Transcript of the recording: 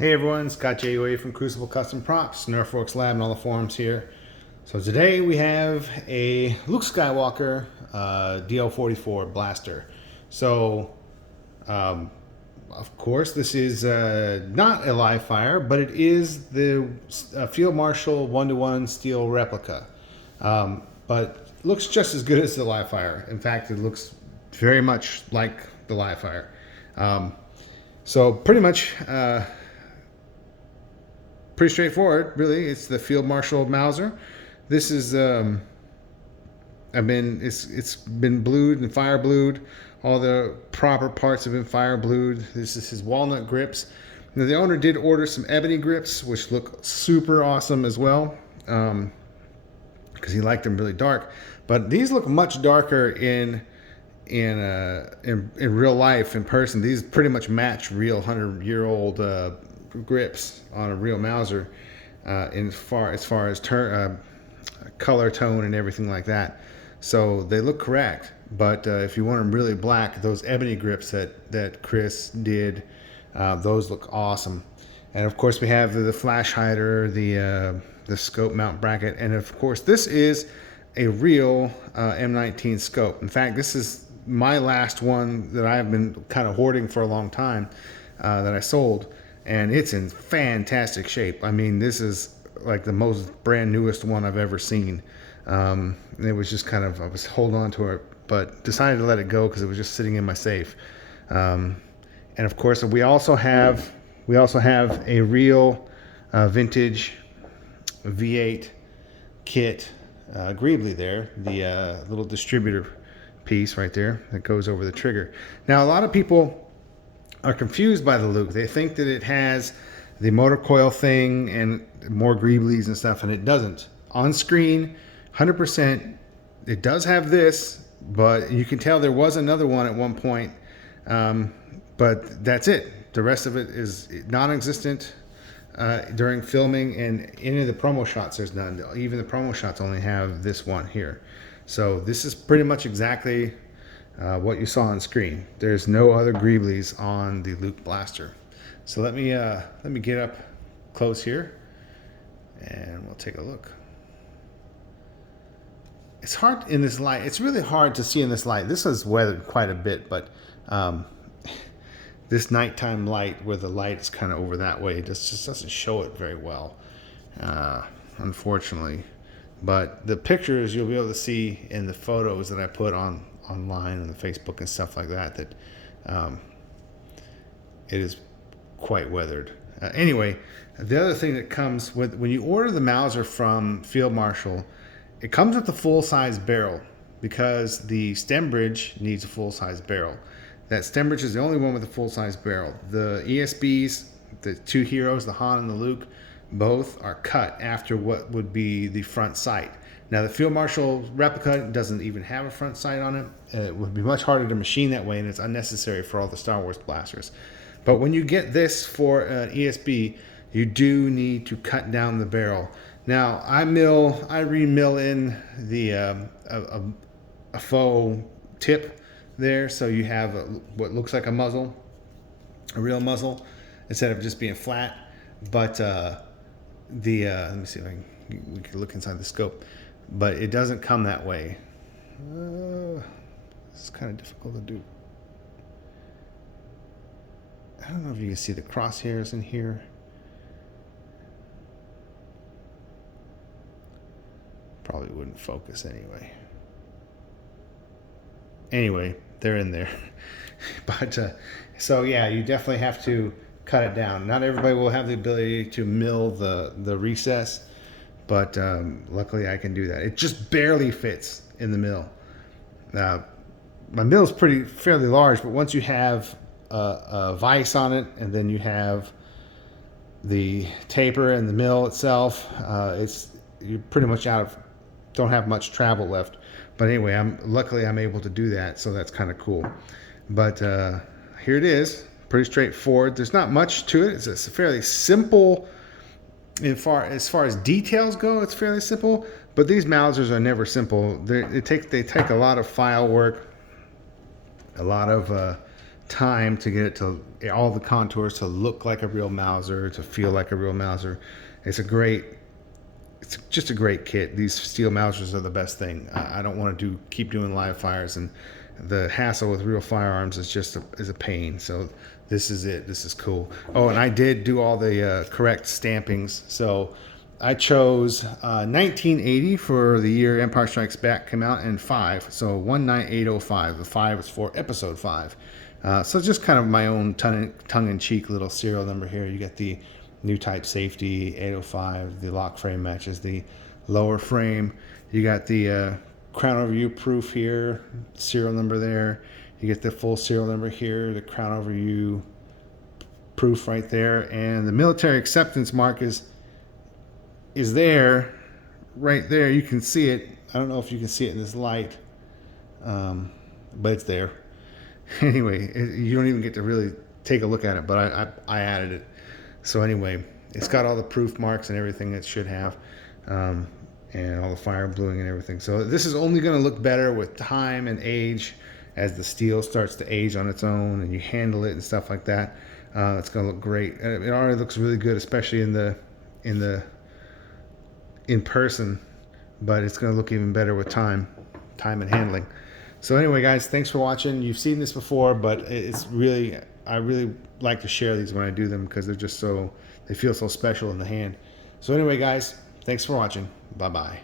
Hey everyone, Scott JUA from Crucible Custom Props, Nerfworks Lab and all the forums here. So today we have a Luke Skywalker DL44 blaster. So of course this is not a live fire, but it is the Field Marshal 1-to-1 steel replica. But looks just as good as the live fire. In fact, it looks very much like the live fire. So pretty much pretty straightforward, really. It's the Field Marshal Mauser. This is it's been blued and fire blued. All the proper parts have been fire blued. This is his Walnut Grips. Now the owner did order some ebony grips, which look super awesome as well, because he liked them really dark. But these look much darker in real life, in person. These pretty much match real 100-year-old grips on a real Mauser, as far as color tone and everything like that. So they look correct. But if you want them really black, those ebony grips that Chris did, those look awesome. And of course we have the flash hider, the scope mount bracket, and of course this is a real M19 scope. In fact, this is my last one that I've been kind of hoarding for a long time, that I sold, and it's in fantastic shape. I mean, this is like the most brand newest one I've ever seen. It was just kind of, I was holding on to it, but decided to let it go because it was just sitting in my safe. And of course we also have a real vintage V8 kit greeblie there, the little distributor piece right there that goes over the trigger. Now a lot of people are confused by the Luke. They think that it has the motor coil thing and more greeblies and stuff, and it doesn't. On screen, 100%, it does have this, but you can tell there was another one at one point, but that's it. The rest of it is non-existent during filming, and any of the promo shots there's none. Even the promo shots only have this one here. So this is pretty much exactly what you saw on screen. There's no other greeblies on the Luke blaster. So let me get up close here and we'll take a look. It's hard in this light. It's really hard to see in this light. This is weathered quite a bit, but this nighttime light where the light is kind of over that way just doesn't show it very well, unfortunately. But the pictures you'll be able to see in the photos that I put online on the Facebook and stuff like that, it is quite weathered. Anyway, the other thing that comes with when you order the Mauser from Field Marshal, it comes with a full-size barrel because the stem bridge needs a full-size barrel. That stem bridge is the only one with a full-size barrel. The ESBs, the two heroes, the Han and the Luke, both are cut after what would be the front sight. Now the Field Marshal replica doesn't even have a front sight on it. It would be much harder to machine that way, and it's unnecessary for all the Star Wars blasters. But when you get this for an ESB, you do need to cut down the barrel. Now I re-mill in the a faux tip there, so you have what looks like a muzzle, a real muzzle, instead of just being flat. But let me see if we can look inside the scope, but it doesn't come that way. It's kind of difficult to do. I don't know if you can see the crosshairs in here. Probably wouldn't focus anyway. Anyway, they're in there. But so yeah, you definitely have to cut it down. Not everybody will have the ability to mill the recess, but luckily I can do that. It just barely fits in the mill. Now my mill is fairly large, but once you have a vise on it, and then you have the taper and the mill itself, you're pretty much don't have much travel left. But anyway, luckily I'm able to do that, so that's kind of cool. But here it is, pretty straightforward. There's not much to it. It's a fairly simple, as far as details go, it's fairly simple. But these Mausers are never simple. They take a lot of file work, a lot of time to get it to all the contours to look like a real Mauser, to feel like a real Mauser. It's just a great kit. These steel Mausers are the best thing. I don't want to keep doing live fires, and the hassle with real firearms is just a pain. So this is it. This is cool. Oh, and I did do all the correct stampings. So I chose 1980 for the year Empire Strikes Back came out, and 5. So 19805. The 5 is for episode 5. So just kind of my own tongue-in-cheek little serial number here. You get the new type safety 805. The lock frame matches the lower frame. You got the crown overview proof here, serial number there. You get the full serial number here, the crown overview proof right there, and the military acceptance mark is there, right there. You can see it. I don't know if you can see it in this light, but it's there. Anyway, you don't even get to really take a look at it, but I added it. So anyway, it's got all the proof marks and everything it should have, and all the fire bluing and everything. So this is only going to look better with time and age as the steel starts to age on its own and you handle it and stuff like that. It's going to look great. It already looks really good, especially in person, but it's going to look even better with time and handling. So anyway, guys, thanks for watching. You've seen this before, but I really like to share these when I do them because they feel so special in the hand. So anyway, guys, thanks for watching. Bye-bye.